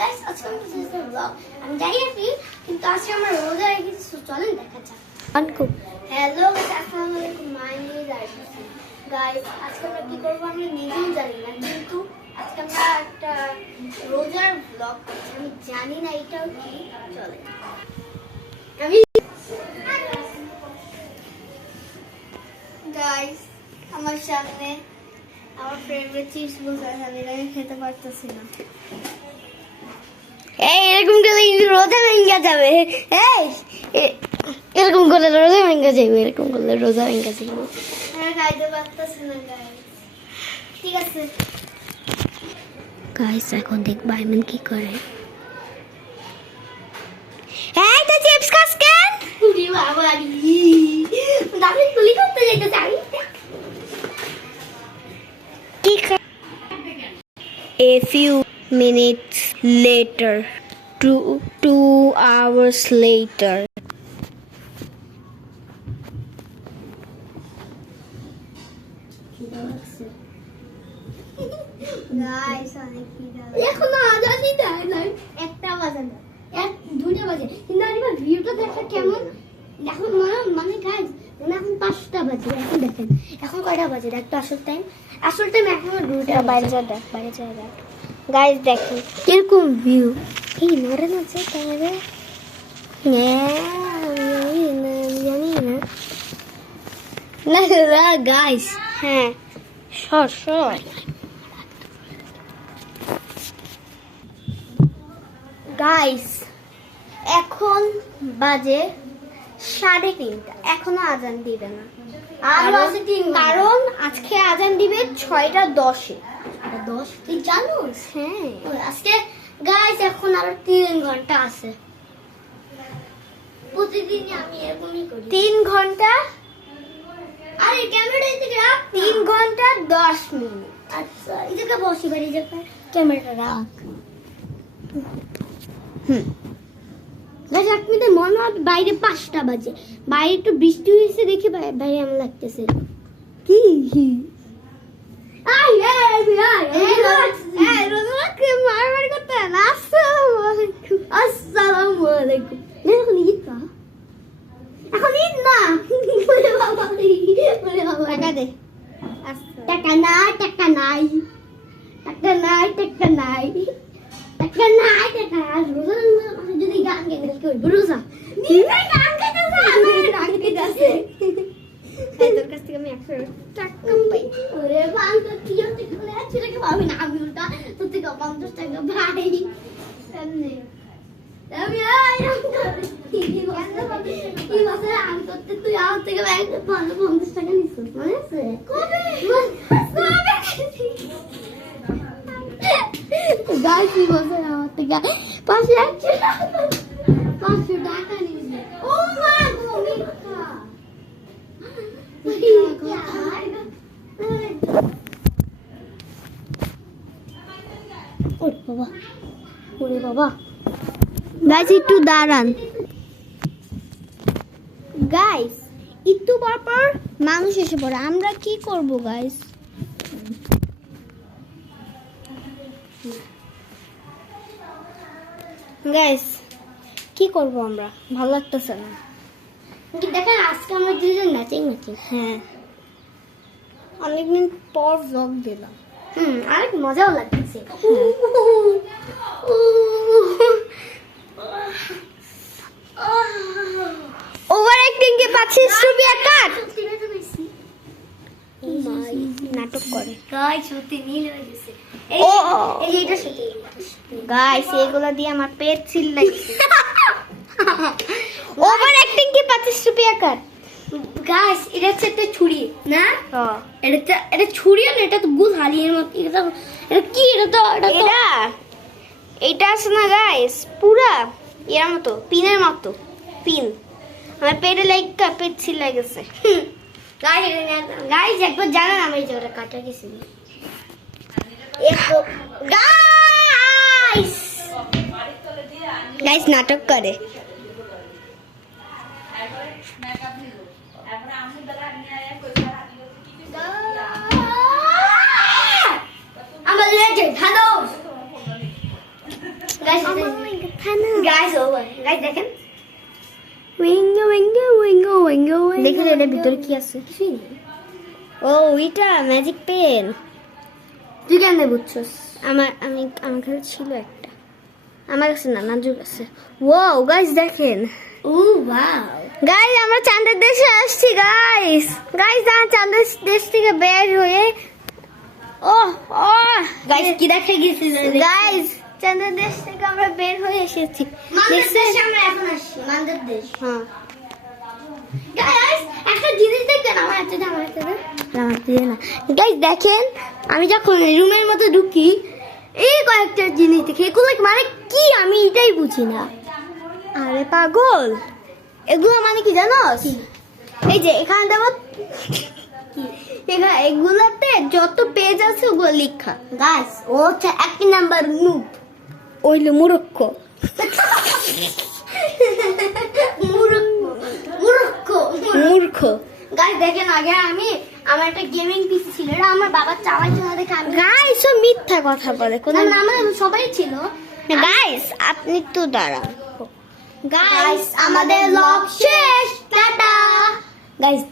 Guys, আজকে আমরা একটা ব্লগ। আমি জানি না কি, কিন্তু আজকে আমরা রোজা রেখেছি, চলেন দেখা যাক। হ্যালো গাইস, আসসালামু আলাইকুম। My name is IC. Guys, আজকে আমরা কি করব আমরা নিজেও জানি না, কিন্তু আজকে আমরা একটা রোজার ব্লগ করছি। আমি জানি না এটাও কি। চলেন আমি গাইস, আমার সামনে আমার ফেভারিট চিপস বসে আছে, আমি এটাকে খেতে পারতেছি না। এই এরকম করে রোজা ভেঙে যাবে। এই এরকম করে রোজা ভেঙে যাবে, এরকম করলে রোজা ভেঙে যাবে। হ্যাঁ, খাইতে পারতেছি না গাইস। ঠিক আছে গাইস, এখন দেখব আইমান কি করে। এই তো চিপস খাস কেন? উড়ি বাবা রে, দাদি তুলি করতে যাইতে চাই। A few minutes later, 2 hours later. Guys, এখন আজানই দেয় না, 1টা বাজে না, 2টা বাজে, কিন্তু আরেকবার ভিউটা দেখা কেমন এখন মানে গাইস, এখন 5টা বাজে। এখন দেখেন এখন কয়টা বাজে, দেখ তো আসল টাইম এখন 2টা। বাইরে যা গাইস, দেখেন কিরকম ভিউ। এই নরে আছে ক্যামেরা, জানি না গাইস। হ্যাঁ, সর গাইস, এখন বাজে 3:30, এখনো আজান দিবে না। আর বাজে 3, কারণ আজকে আজান দিবে 6:10-এ। 10 তুই জানোস? হ্যাঁ, আজকে গাইস এখন আরো 3 ঘন্টা আছে। প্রতিদিনই আমি এরকমই করি, 3 ঘন্টা। আরে ক্যামেরা এদিকে রাখ, 3 ঘন্টা 10 মিনিট। আচ্ছা, এদিকে বসি, বাড়ি যাবে, ক্যামেরাটা রাখ। গাইস, আপনাদের মনে হয় বাইরে 5টা বাজে, বাইরে একটু বৃষ্টি হয়েছে দেখে বাইরে আমার লাগতেছে কি মারামারি করতে। আসসালামু আলাইকুম। এখন ঈদ না, টাকা দে। টাকা নাই। যদি গান গেলে কি হইব? রোজা গান গাইতেছে। তোর কাছ থেকে আমি 100 টাকা পাই। ওরে বাবা, কি হচ্ছে? ছেলেকে পাবি না, আমি উল্টা তোর থেকে 50 টাকা ভাই। আমি করতে তুই আমার থেকে 50 টাকা নিচ্ছিস, মনে আছে? গাছ কি বলছে আমার থেকে 500 টাকা নিয়েছে। ও মা গো, মিথ্যা। ওরে বাবা গাইস, একটু দাঁড়ান গাইস, একটু পর মানুষ এসে পড়ে, আমরা কি করব গাইস? গাইস কি করব আমরা, ভালো লাগতেছে না। দেখেন আজকে আমরা দুজন ম্যাচিং। হ্যাঁ, অনেকদিন পর ব্লগ দিলাম। অনেক মজাও লাগতেছে। ওভার অ্যাক্টিং কে পাচ্ছিস সুবিয়া কাট। নাটক করে গাইস, সত্যি নীল হয়ে গেছে। এইটা সত্যি গাইস, এগুলো দিয়ে আমার পেট ছিল লাগছে। ওভার অ্যাক্টিং কে পাচ্ছিস সুবিয়া কাট। গাইস, এটা হচ্ছে একটা ছুরি না? এটা ছুরি না, এটা তো গুল হারিয়ে মত। এটা কি? এটা আছে না গাইস, পুরা এর মতো, পিনের মতো পিন। আমার পেটে লাইকা পেট ছিল গেছে। গাইস একবার জানেন আমি এই জায়গাটা কাটা গেছি। গাইস নাটক করে। আমাদের গাইস গাইস ওভার গাইস দেখেন দেখেন এর ভিতরে কি আছে কিছুই নেই ও এটা ম্যাজিক পেন তুই কেন বুঝছস আমার কাছে ছিল একটা আমার কাছে না নাজুর কাছে ওয়াও গাইস দেখেন ও ওয়াও গাইস আমরা চাঁদের দেশে আসছি গাইস আমরা চাঁদের দেশ থেকে বের হয়ে ও গাইস কি দেখে গেছি গাইস চাঁদের দেশ থেকে আমরা বের হয়ে এসেছি দেশে আমরা এখন আসছি চাঁদের দেশ হ্যাঁ গাইস একটা জিনিস দেখেন আমার হাতে না গাইস দেখেন আমি যখন রুমের মধ্যে ঢুকি এই কয়েকটা জিনিস দেখি এগুলো মানে কি আমি এটাই বুঝি না আরে পাগল এগুলো মানে কি জানোস এই যে এখানে দেখো এগুলাতে যত পেজ আছে ওগুলো লেখা গাইস ও হচ্ছে 1 নাম্বার নুব ওইলো মুরক্ক মূর্খ গাইস দেখেন আগে আমার একটা গেমিং পিসি ছিল এটা আমার বাবার চাওয়ার জন্য দেখে আমি গাইস ও মিথ্যা কথা বলে কোন না আমার সবাই ছিল গাইস আপনি তো দাঁড়ান গাইস আমাদের লক শেষ টাটা গাইস